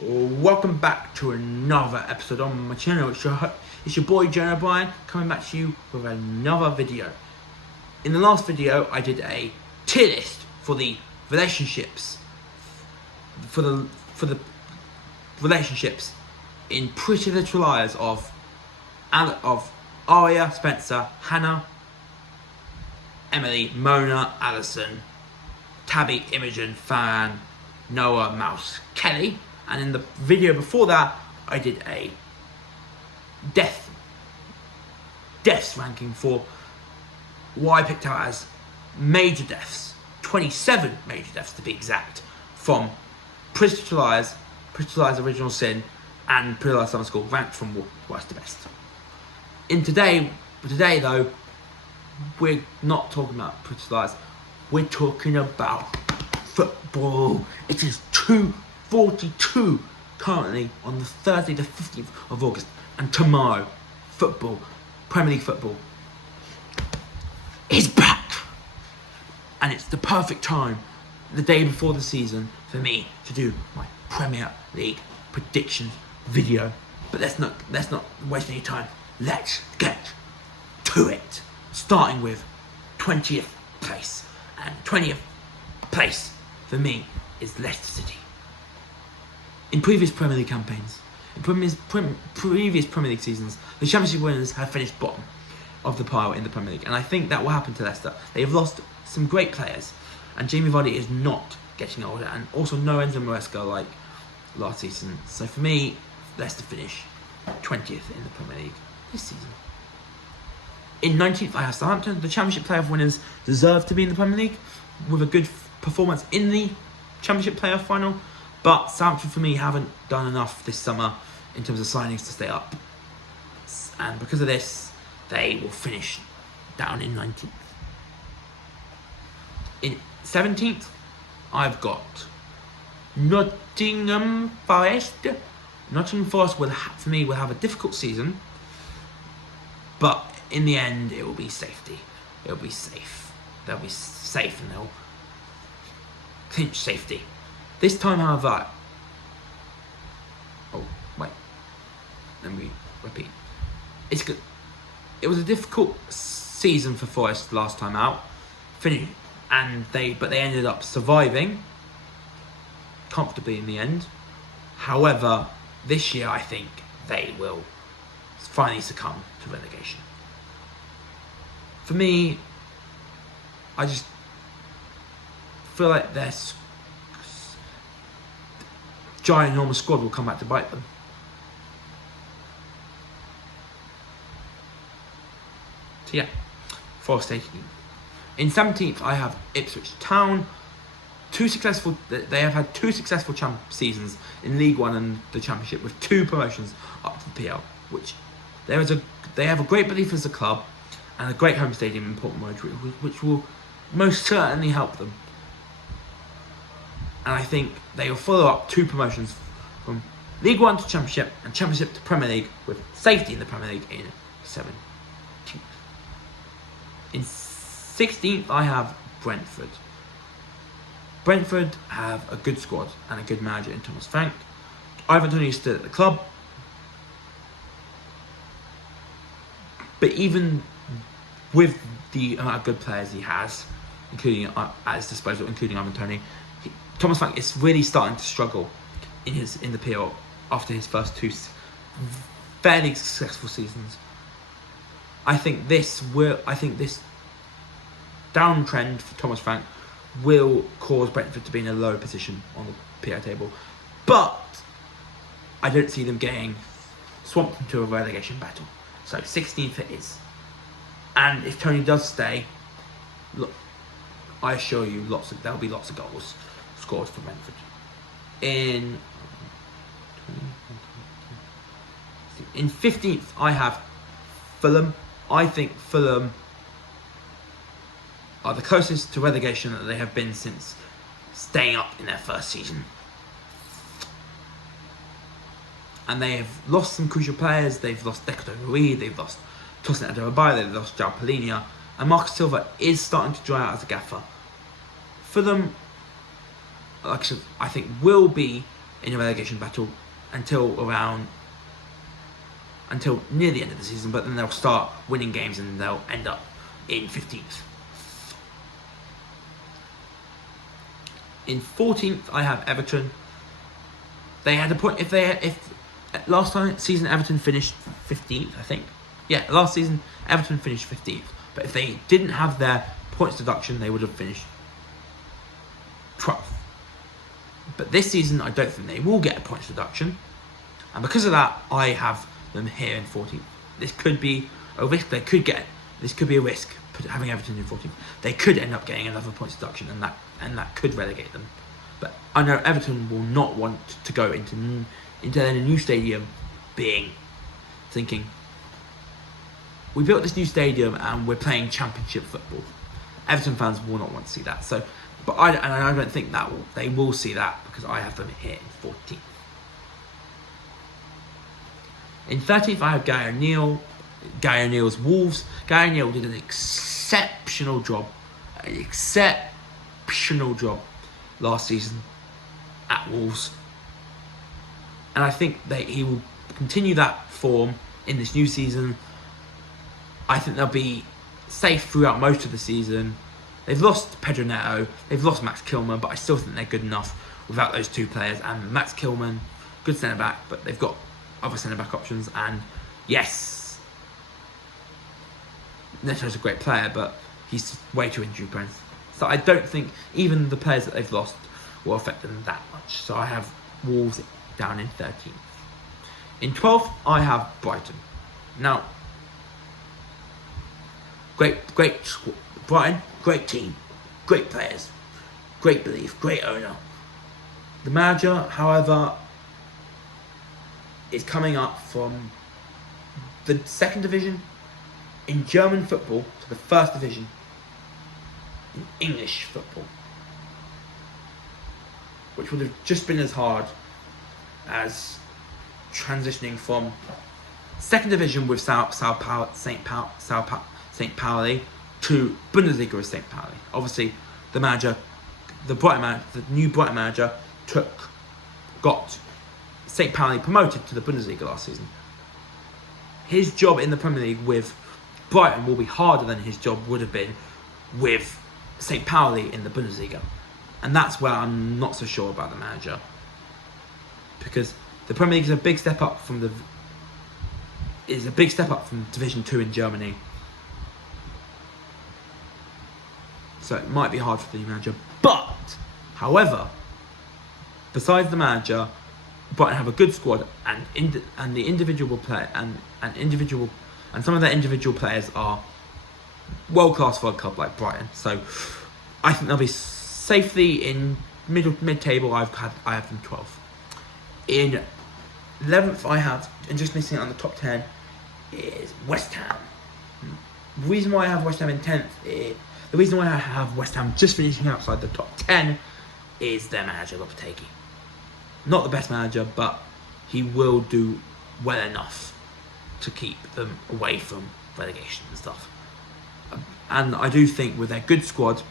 Welcome back to another episode on my channel. It's your boy Jonah Bryan coming back to you with another video. In the last video, I did a tier list for the relationships, for the relationships in Pretty Little Liars of Aria, Spencer, Hannah, Emily, Mona, Alison, Tabby, Imogen, Fan, Noah, Mouse, Kelly. And in the video before that, I did a deaths ranking for what I picked out as major deaths, 27 major deaths to be exact, from Pretty Little Liars, Pretty Little Liars Original Sin, and Pretty Little Liars Summer School, ranked from worst to best. Today though, we're not talking about Pretty Little Liars, we're talking about football. It is 2:42 currently on the Thursday the 15th of August, and tomorrow football, Premier League football, is back, and it's the perfect time, the day before the season, for me to do my Premier League predictions video. But let's not waste any time. Let's get to it, starting with 20th place, and 20th place for me is Leicester City. In previous Premier League campaigns, in previous Premier League seasons, the Championship winners have finished bottom of the pile in the Premier League, and I think that will happen to Leicester. They have lost some great players, and Jamie Vardy is not getting older, and also no Enzo Maresca like last season. So for me, Leicester finish 20th in the Premier League this season. In 19th, I have Southampton. The Championship playoff winners deserve to be in the Premier League with a good performance in the Championship playoff final. But Southampton, for me, haven't done enough this summer in terms of signings to stay up. And because of this, they will finish down in 19th. In 17th, I've got Nottingham Forest. Nottingham Forest, will have a difficult season. But in the end, it will be safety. It will be safe. They'll be safe and they'll clinch safety. This time, however, let me repeat. It's good. It was a difficult season for Forest last time out. But they ended up surviving comfortably in the end. However, this year I think they will finally succumb to relegation. For me, I just feel like their giant enormous squad will come back to bite them. So yeah, Forest 18th. In 17th, I have Ipswich Town. They have had two successful seasons in League One and the Championship, with 2 promotions up to the PL. They have a great belief as a club and a great home stadium in Portman Road, which will most certainly help them. And I think they will follow up 2 promotions from League One to Championship and Championship to Premier League, with safety in the Premier League in 17th. In 16th, I have Brentford. Brentford have a good squad and a good manager in Thomas Frank. Ivan Toney is still at the club. But even with the amount of good players he has, including at his disposal, including Ivan Toney, Thomas Frank is really starting to struggle in the PL after his first 2 fairly successful seasons. I think this downtrend for Thomas Frank will cause Brentford to be in a lower position on the PL table, but I don't see them getting swamped into a relegation battle. So 16th it is, and if Tony does stay, look, I assure you, there'll be lots of goals scored for Brentford. In 15th, I have Fulham. I think Fulham are the closest to relegation that they have been since staying up in their first season. And they have lost some crucial players. They've lost Declan Rui, they've lost Tosin Adarabioyo, they've lost João Palhinha, and Marcus Silva is starting to dry out as a gaffer. Fulham, like I said, I think will be in a relegation battle until near the end of the season, but then they'll start winning games and they'll end up in 15th. In 14th, I have Everton. They had a point if last season Everton finished 15th, I think. Yeah, last season Everton finished 15th. But if they didn't have their points deduction, they would have finished 12th. But this season, I don't think they will get a points deduction, and because of that, I have them here in 14th. This could be a risk. This could be a risk having Everton in 14th. They could end up getting another points deduction, and that could relegate them. But I know Everton will not want to go into a new stadium thinking, we built this new stadium and we're playing championship football. Everton fans will not want to see that. So, but I don't think they will see that, because I have them here in 14th. In 13th, I have Gary O'Neill. Gary O'Neill's Wolves. Gary O'Neill did an exceptional job last season at Wolves, and I think that he will continue that form in this new season. I think they'll be safe throughout most of the season. They've lost Pedro Neto, they've lost Max Kilman, but I still think they're good enough without those two players. And Max Kilman, good centre back, but they've got other centre back options. And yes, Neto's a great player, but he's way too injury prone. So I don't think even the players that they've lost will affect them that much. So I have Wolves down in 13th. In 12th, I have Brighton. Now, Brighton, great team, great players, great belief, great owner. The manager, however, is coming up from the second division in German football to the first division in English football, which would have just been as hard as transitioning from second division with St. Pauli to Bundesliga with St. Pauli. Obviously, the new Brighton manager got St. Pauli promoted to the Bundesliga last season. His job in the Premier League with Brighton will be harder than his job would have been with St. Pauli in the Bundesliga. And that's where I'm not so sure about the manager, because the Premier League is a big step up from Division 2 in Germany. So it might be hard for the manager. But, however, besides the manager, Brighton have a good squad, and the individual player and some of their individual players are world class for a club like Brighton. So I think they'll be safely in mid table. I have them 12th. In 11th, I have, and just missing it on the top 10, is West Ham. The reason why I have West Ham in 10th the reason why I have West Ham just finishing outside the top 10 is their manager, Lopetegui. Not the best manager, but he will do well enough to keep them away from relegation and stuff. And I do think with their good squad,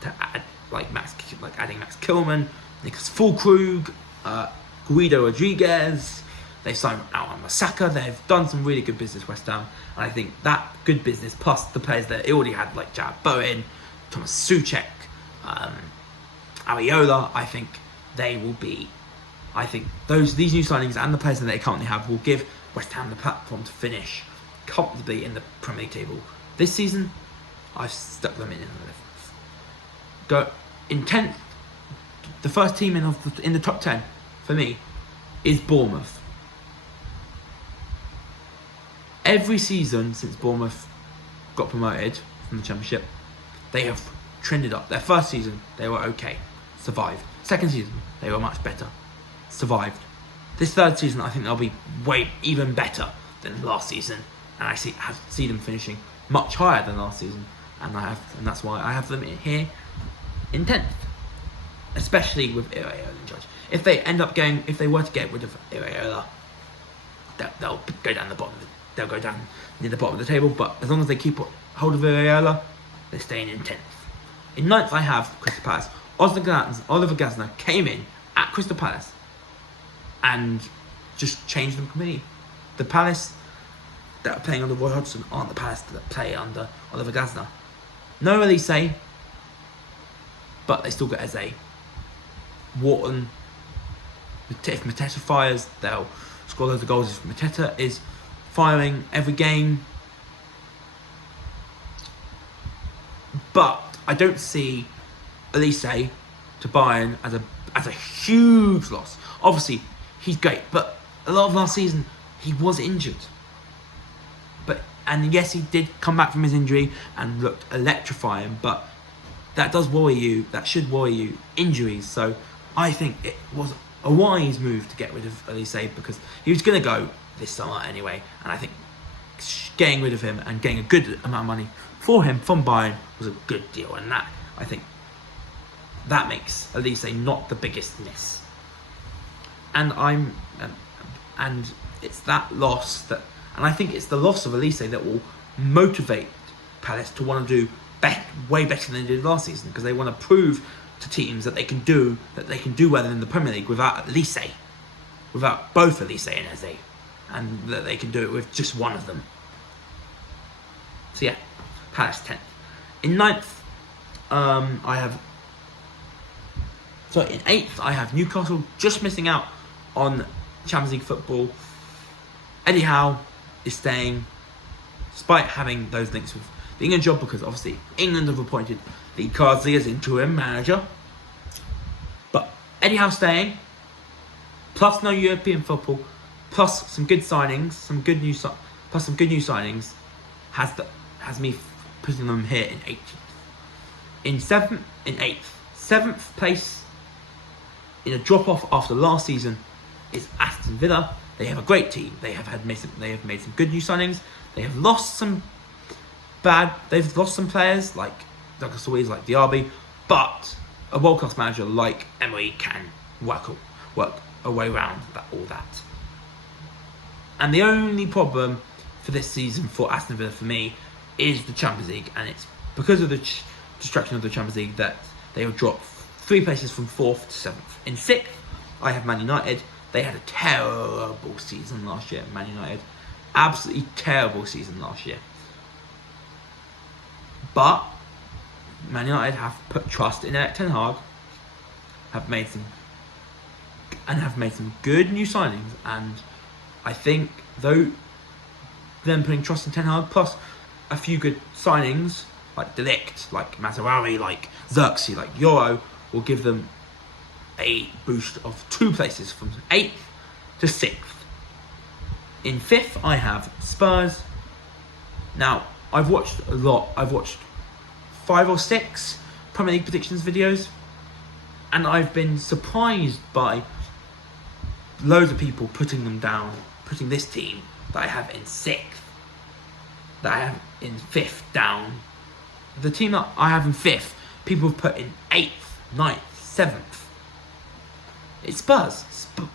to add adding Max Kilman, Nicholas Füllkrug, Guido Rodriguez, they've signed Aaron Masaka. They've done some really good business, West Ham. And I think that good business, plus the players that they already had, like Jared Bowen, Thomas Souček, Areola, I think they will be. I think these new signings and the players that they currently have will give West Ham the platform to finish comfortably in the Premier League table. This season, I've stuck them in 11th. Go in 10th. The first team in the top 10 for me is Bournemouth. Every season since Bournemouth got promoted from the Championship, they have trended up. Their first season, they were okay, survived. Second season, they were much better, survived. This third season, I think they'll be even better than last season, and I see them finishing much higher than last season, and that's why I have them here in 10th, especially with Iraola in charge. If they were to get rid of Iraola, they'll go down the bottom. They'll go down near the bottom of the table, but as long as they keep hold of Iraola, they're staying in 10th. In 9th, I have Crystal Palace. Oliver Glasner came in at Crystal Palace and just change them completely. The Palace that are playing under Roy Hodgson aren't the Palace that play under Oliver Glasner. No Elise, but they still get Eze. Wharton, if Mateta fires, they'll score loads of goals. If Mateta is firing every game. But I don't see Elise to Bayern as a huge loss. Obviously, he's great, but a lot of last season he was injured. And yes, he did come back from his injury and looked electrifying, but that does worry you. That should worry you. Injuries. So I think it was a wise move to get rid of Elise because he was going to go this summer anyway. And I think getting rid of him and getting a good amount of money for him from Bayern was a good deal. And that, I think, that makes Elise not the biggest miss. And it's that loss that. And I think it's the loss of Elise that will motivate Palace to want to do way better than they did last season, because they want to prove to teams that they can do well in the Premier League without Elise, without both Elise and Eze, and that they can do it with just one of them. So yeah, Palace 10th. In 9th, in 8th, I have Newcastle just missing out on Champions League football. Eddie Howe is staying, despite having those links with the England job, because obviously England have appointed Lee Cardsley as interim manager. But Eddie Howe staying, plus no European football, plus some good signings, some good new signings, has me putting them here in 18th. In 8th, 7th place in a drop off after last season is Aston Villa. They have a great team. They have made some good new signings. They have lost some players like Douglas Luiz, like Diaby, but a world-class manager like Emery can work a way around all that. And the only problem for this season for Aston Villa, for me, is the Champions League, and it's because of the destruction of the Champions League that they will drop 3 places from 4th to 7th. In 6th, I have Man United. They had a terrible season last year, Man United. Absolutely terrible season last year. But Man United have put trust in Erik Ten Hag, have made some good new signings, and I think though them putting trust in Ten Hag plus a few good signings like De Ligt, like Mazraoui, like Xerxes, like Euro, will give them a boost of 2 places from 8th to 6th. In 5th, I have Spurs. Now, I've watched a lot. I've watched 5 or 6 Premier League predictions videos, and I've been surprised by loads of people putting this team that I have in 6th, that I have in 5th down. The team that I have in 5th, people have put in 8th, 9th, 7th. It's Spurs.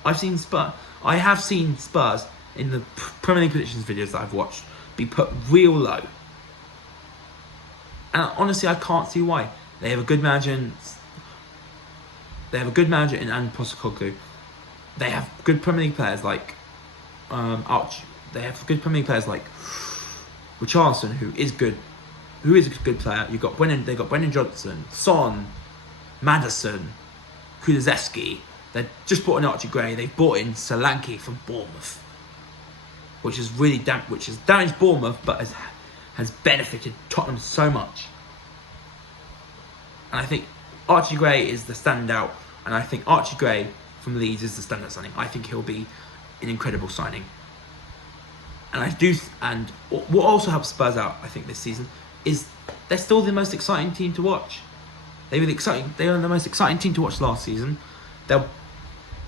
I have seen Spurs in the Premier League predictions videos that I've watched be put real low. And honestly, I can't see why. They have a good manager in Ange Postecoglou. They have good Premier League players like Arch. They have good Premier League players like Richarlison, who is a good player. They got Brennan Johnson, Son, Maddison, Kulusevski. They just brought in Archie Gray. They've brought in Solanke from Bournemouth, which has damaged Bournemouth, but has benefited Tottenham so much. And I think Archie Gray is the standout, and I think Archie Gray from Leeds is the standout signing. I think he'll be an incredible signing. And what also helps Spurs out, I think, this season is they're still the most exciting team to watch. They were the most exciting team to watch last season. They'll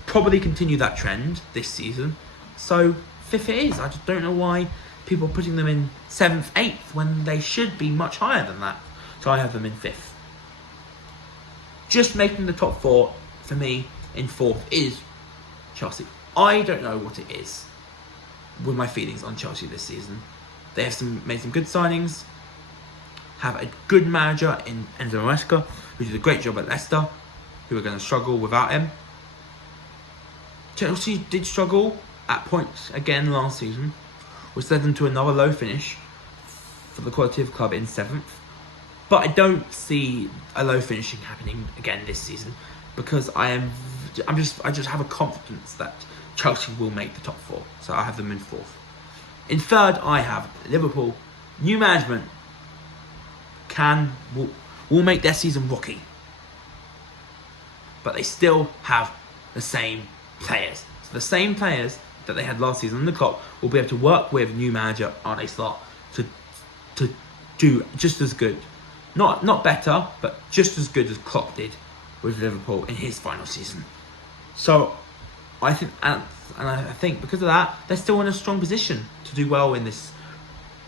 probably continue that trend this season. So 5th it is. I just don't know why people are putting them in 7th, 8th when they should be much higher than that. So I have them in 5th. Just making the top 4 for me in 4th is Chelsea. I don't know what it is with my feelings on Chelsea this season. They have made some good signings, have a good manager in Enzo Maresca, who did a great job at Leicester, who are going to struggle without him. Chelsea did struggle at points again last season, which led them to another low finish for the quality of the club in 7th. But I don't see a low finishing happening again this season, because I just have a confidence that Chelsea will make the top 4. So I have them in 4th. In 3rd, I have Liverpool. New management will make their season rocky, but they still have the same players. So the same players that they had last season in the Klopp will be able to work with new manager Arne Slot to do just as good, not better, but just as good as Klopp did with Liverpool in his final season. So I think, and I think because of that, they're still in a strong position to do well in this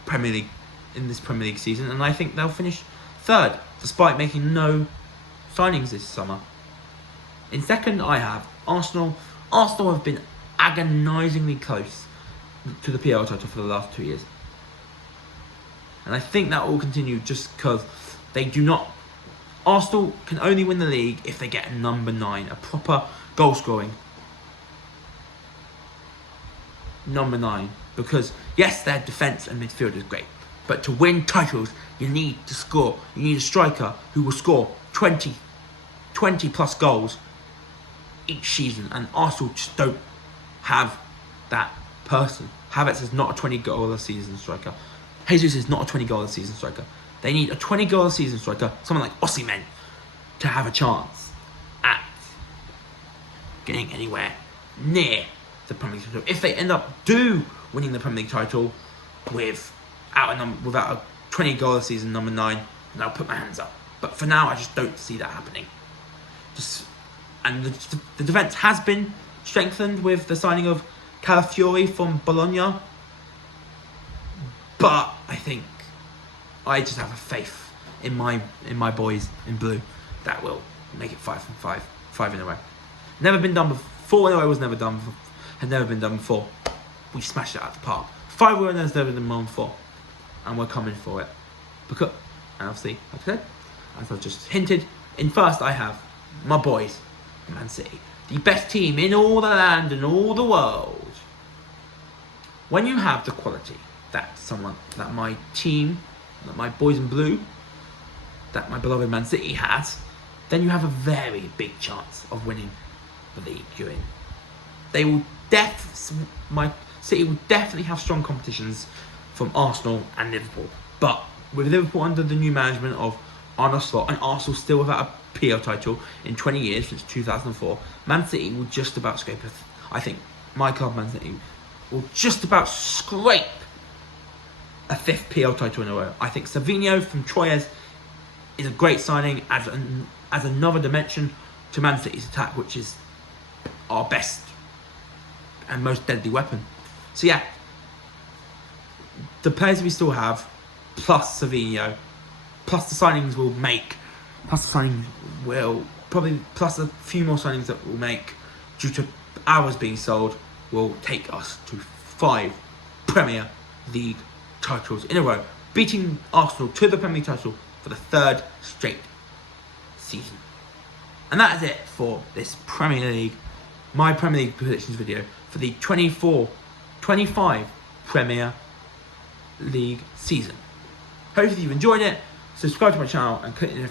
Premier League season, and I think they'll finish 3rd despite making no signings this summer. In 2nd, I have Arsenal. Arsenal have been agonisingly close to the PL title for the last 2 years, and I think that will continue just because they do not. Arsenal can only win the league if they get a number 9, a proper goal scoring number 9. Because yes, their defence and midfield is great, but to win titles, you need to score. You need a striker who will score 20 plus goals each season, and Arsenal just don't have that person. Havertz is not a 20 goal a season striker. Jesus is not a 20 goal a season striker. They need a 20 goal a season striker, someone like Osimhen, to have a chance at getting anywhere near the Premier League title. If they end up winning the Premier League title without a 20 goal a season number 9, then I'll put my hands up. But for now, I just don't see that happening. And the defence has been strengthened with the signing of Calafiori from Bologna. But I think I just have a faith in my boys in blue that will make it 5 from 5 in a row. Never been done before. 4 in a row was never done before. Had never been done before. We smashed it out of the park. 5 in a row has never been done before, and we're coming for it. Because, and obviously, like I said, as I've just hinted, in 1st I have my boys, Man City, the best team in all the land and all the world. When you have the quality that my team, that my boys in blue, that my beloved Man City has, then you have a very big chance of winning the league you're in. My City will definitely have strong competitions from Arsenal and Liverpool. But with Liverpool under the new management of Arne Slot, and Arsenal still without a PL title in 20 years since 2004, Man City will just about scrape I think my club, Man City, will just about scrape a 5th PL title in a row. I think Savinho from Troyes is a great signing, as another dimension to Man City's attack, which is our best and most deadly weapon. So yeah, the players we still have, plus Savinho, plus the signings we'll make, plus a few more signings that we'll make due to hours being sold, will take us to 5 Premier League titles in a row, beating Arsenal to the Premier League title for the 3rd straight season. And that is it for this my Premier League predictions video for the 24-25 Premier League season. Hopefully you've enjoyed it. Subscribe to my channel and click the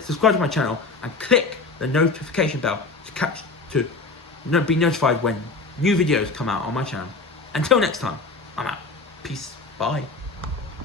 subscribe to my channel and click the notification bell to be notified when new videos come out on my channel. Until next time, I'm out. Peace. Bye.